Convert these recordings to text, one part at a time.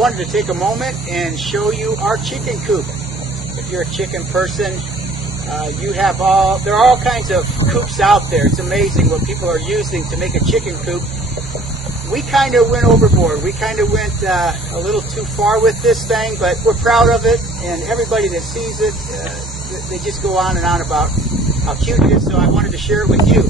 wanted to take a moment and show you our chicken coop. If you're a chicken person, there are all kinds of coops out there. It's amazing what people are using to make a chicken coop. We kind of went overboard. We kind of went a little too far with this thing, but we're proud of it, and everybody that sees it, they just go on and on about how cute it is, so I wanted to share it with you.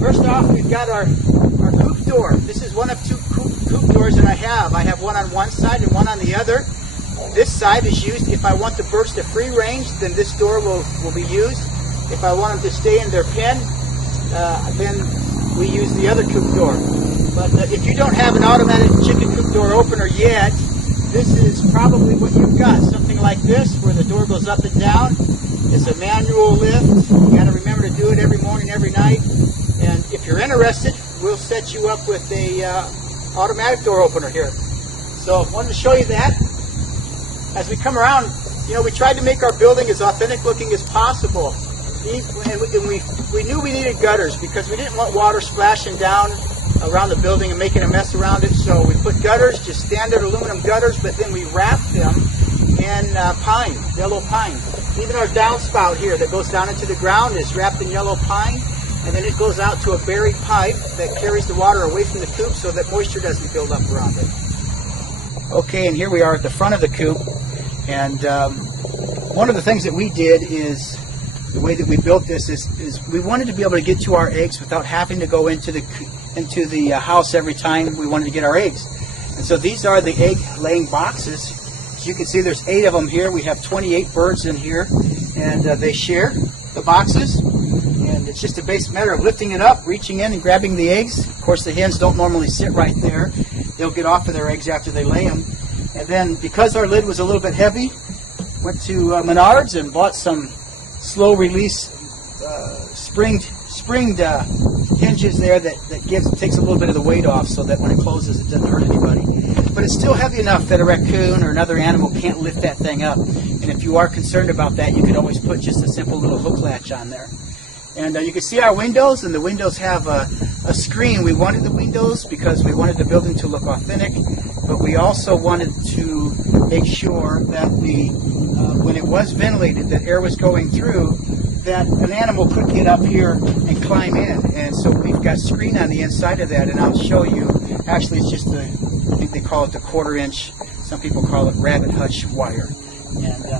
First off, we've got our coop door. This is one of two coop doors that I have. I have one on one side and one on the other. This side is used if I want the birds to free range, then this door will be used. If I want them to stay in their pen, then we use the other coop door. But if you don't have an automatic chicken coop door opener yet, this is probably what you've got. Something like this, where the door goes up and down. It's a manual lift. You got to remember to do it every morning, every night. And if you're interested, we'll set you up with a automatic door opener here. So I wanted to show you that. As we come around, we tried to make our building as authentic looking as possible. And we knew we needed gutters because we didn't want water splashing down around the building and making a mess around it. So we put gutters, just standard aluminum gutters, but then we wrapped them in pine, yellow pine. Even our downspout here that goes down into the ground is wrapped in yellow pine, and then it goes out to a buried pipe that carries the water away from the coop so that moisture doesn't build up around it. Okay, and here we are at the front of the coop, and one of the things that we did is, the way that we built this is we wanted to be able to get to our eggs without having to go into the house every time we wanted to get our eggs. And so these are the egg laying boxes. As you can see, there's 8 of them here. We have 28 birds in here, and they share the boxes. And it's just a basic matter of lifting it up, reaching in and grabbing the eggs. Of course, the hens don't normally sit right there. They'll get off of their eggs after they lay them. And then, because our lid was a little bit heavy, went to Menards and bought some slow release springed hinges there that takes a little bit of the weight off, so that when it closes it doesn't hurt anybody. But it's still heavy enough that a raccoon or another animal can't lift that thing up. And if you are concerned about that, you can always put just a simple little hook latch on there. And you can see our windows, and the windows have a screen. We wanted the windows because we wanted the building to look authentic, but we also wanted to make sure that when it was ventilated, that air was going through, that an animal could get up here and climb in. And so we've got screen on the inside of that, and I'll show you. Actually, it's just I think they call it the 1/4 inch. Some people call it rabbit hutch wire,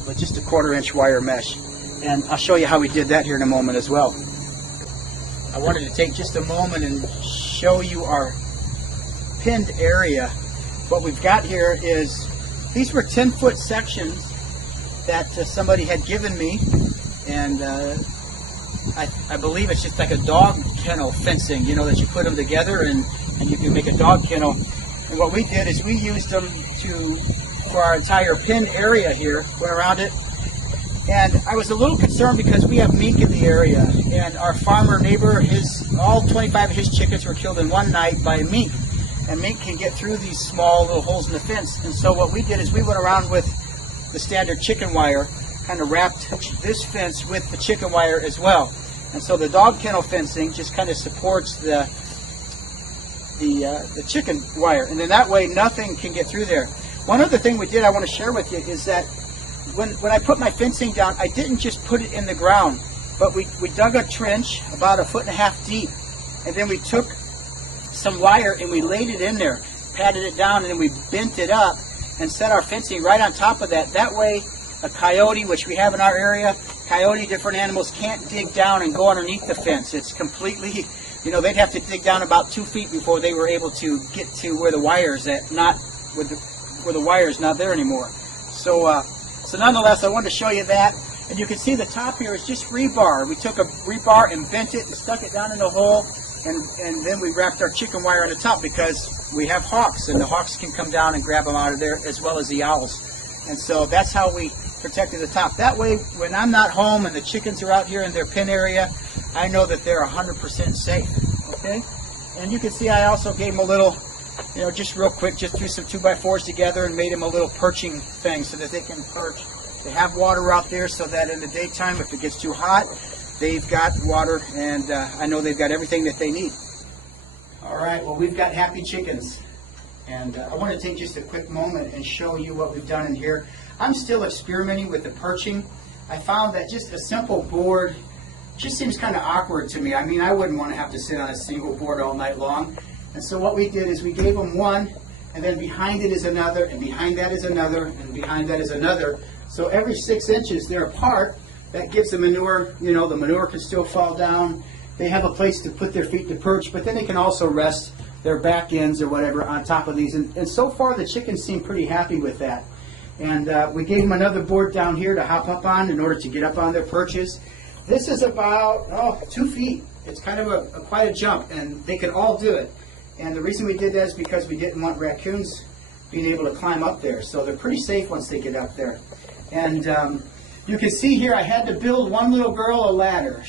but just a 1/4 inch wire mesh. And I'll show you how we did that here in a moment as well. I wanted to take just a moment and show you our pinned area. What we've got here is, these were 10-foot sections that somebody had given me, and I believe it's just like a dog kennel fencing, that you put them together and you can make a dog kennel. And what we did is we used them for our entire pin area here, went around it. And I was a little concerned because we have mink in the area, and our farmer neighbor, all 25 of his chickens were killed in one night by mink. And mink can get through these small little holes in the fence. And so what we did is we went around with the standard chicken wire, kind of wrapped this fence with the chicken wire as well. And so the dog kennel fencing just kind of supports the chicken wire. And then that way nothing can get through there. One other thing we did I want to share with you is that when I put my fencing down, I didn't just put it in the ground, but we dug a trench about 1.5 feet deep, and then we took some wire and we laid it in there, patted it down, and then we bent it up and set our fencing right on top of that. That way a coyote, which we have in our area, different animals can't dig down and go underneath the fence. It's completely, they'd have to dig down about 2 feet before they were able to get to where the wire's at, where the wire's not there anymore. So nonetheless, I wanted to show you that. And you can see the top here is just rebar. We took a rebar and bent it and stuck it down in the hole, and then we wrapped our chicken wire on the top because we have hawks, and the hawks can come down and grab them out of there, as well as the owls. And so that's how we protected the top. That way, when I'm not home and the chickens are out here in their pen area, I know that they're 100% safe. Okay? And you can see I also gave them a little, just real quick, just threw some 2x4s together and made them a little perching thing so that they can perch. They have water out there so that in the daytime, if it gets too hot, they've got water, and I know they've got everything that they need. All right, well, we've got happy chickens. And I want to take just a quick moment and show you what we've done in here. I'm still experimenting with the perching. I found that just a simple board just seems kind of awkward to me. I mean, I wouldn't want to have to sit on a single board all night long. And so what we did is we gave them one, and then behind it is another, and behind that is another, and behind that is another. So every 6 inches they're apart. That gives the manure, you know, the manure can still fall down. They have a place to put their feet to perch, but then they can also rest their back ends or whatever on top of these. And so far the chickens seem pretty happy with that. And we gave them another board down here to hop up on in order to get up on their perches. This is about 2 feet. It's kind of quite a jump, and they can all do it. And the reason we did that is because we didn't want raccoons being able to climb up there. So they're pretty safe once they get up there. And you can see here I had to build one little girl a ladder.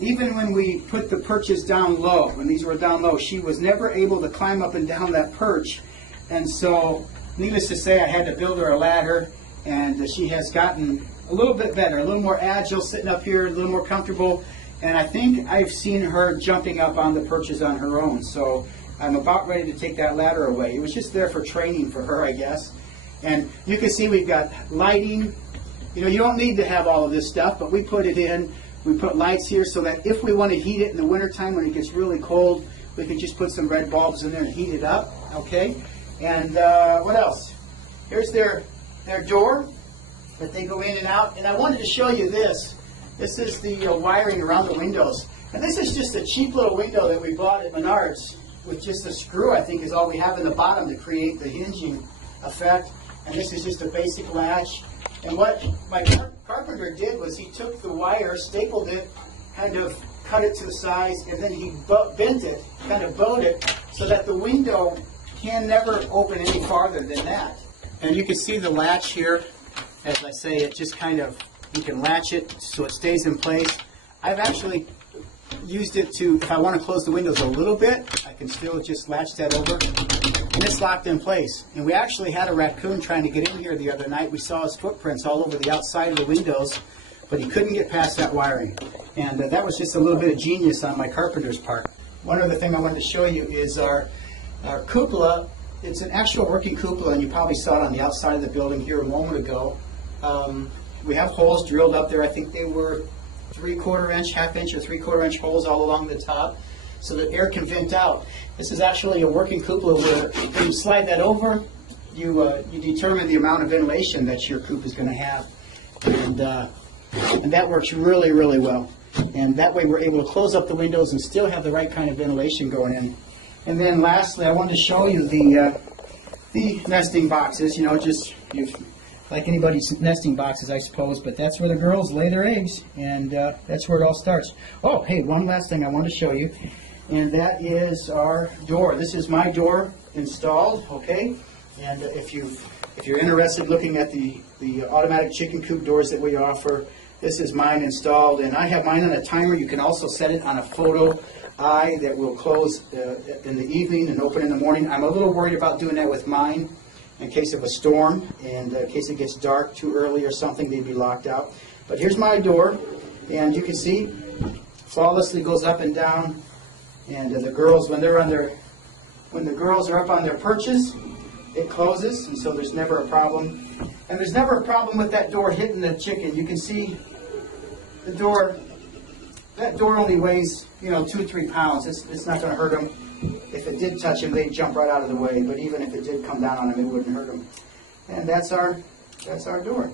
Even when we put the perches down low, when these were down low, she was never able to climb up and down that perch. And so, needless to say, I had to build her a ladder, and she has gotten a little bit better, a little more agile sitting up here, a little more comfortable. And I think I've seen her jumping up on the perches on her own. So I'm about ready to take that ladder away. It was just there for training for her, I guess. And you can see we've got lighting. You know, you don't need to have all of this stuff, but we put it in. We put lights here so that if we want to heat it in the wintertime when it gets really cold, we can just put some red bulbs in there and heat it up, okay? And what else? Here's their door that they go in and out. And I wanted to show you this. This is the wiring around the windows. And this is just a cheap little window that we bought at Menards with just a screw, I think, is all we have in the bottom to create the hinging effect. And this is just a basic latch. And what my carpenter did was he took the wire, stapled it, kind of cut it to the size, and then he bent it, kind of bowed it, so that the window can never open any farther than that. And you can see the latch here. As I say, it just kind of, you can latch it so it stays in place. I've actually used it to, if I want to close the windows a little bit, I can still just latch that over. And it's locked in place. And we actually had a raccoon trying to get in here the other night. We saw his footprints all over the outside of the windows, but he couldn't get past that wiring. And that was just a little bit of genius on my carpenter's part. One other thing I wanted to show you is our cupola. It's an actual working cupola, and you probably saw it on the outside of the building here a moment ago. We have holes drilled up there. I think they were 3/4 inch, half-inch, or 3/4 inch holes all along the top, so that air can vent out. This is actually a working cupola where when you slide that over, you determine the amount of ventilation that your coop is going to have. And that works really, really well. And that way we're able to close up the windows and still have the right kind of ventilation going in. And then lastly, I wanted to show you the nesting boxes. You know, just like anybody's nesting boxes, I suppose, but that's where the girls lay their eggs, and that's where it all starts. Oh, hey, one last thing I want to show you, and that is our door. This is my door installed, okay? And if you're interested looking at the automatic chicken coop doors that we offer, this is mine installed, and I have mine on a timer. You can also set it on a photo eye that will close in the evening and open in the morning. I'm a little worried about doing that with mine in case of a storm, and in case it gets dark too early or something, they'd be locked out. But here's my door, and you can see flawlessly goes up and down. And the girls, when the girls are up on their perches, it closes, and so there's never a problem. And there's never a problem with that door hitting the chicken. You can see the door. That door only weighs, 2 or 3 pounds. It's not going to hurt them. If it did touch them, they'd jump right out of the way. But even if it did come down on them, it wouldn't hurt them. And that's our door.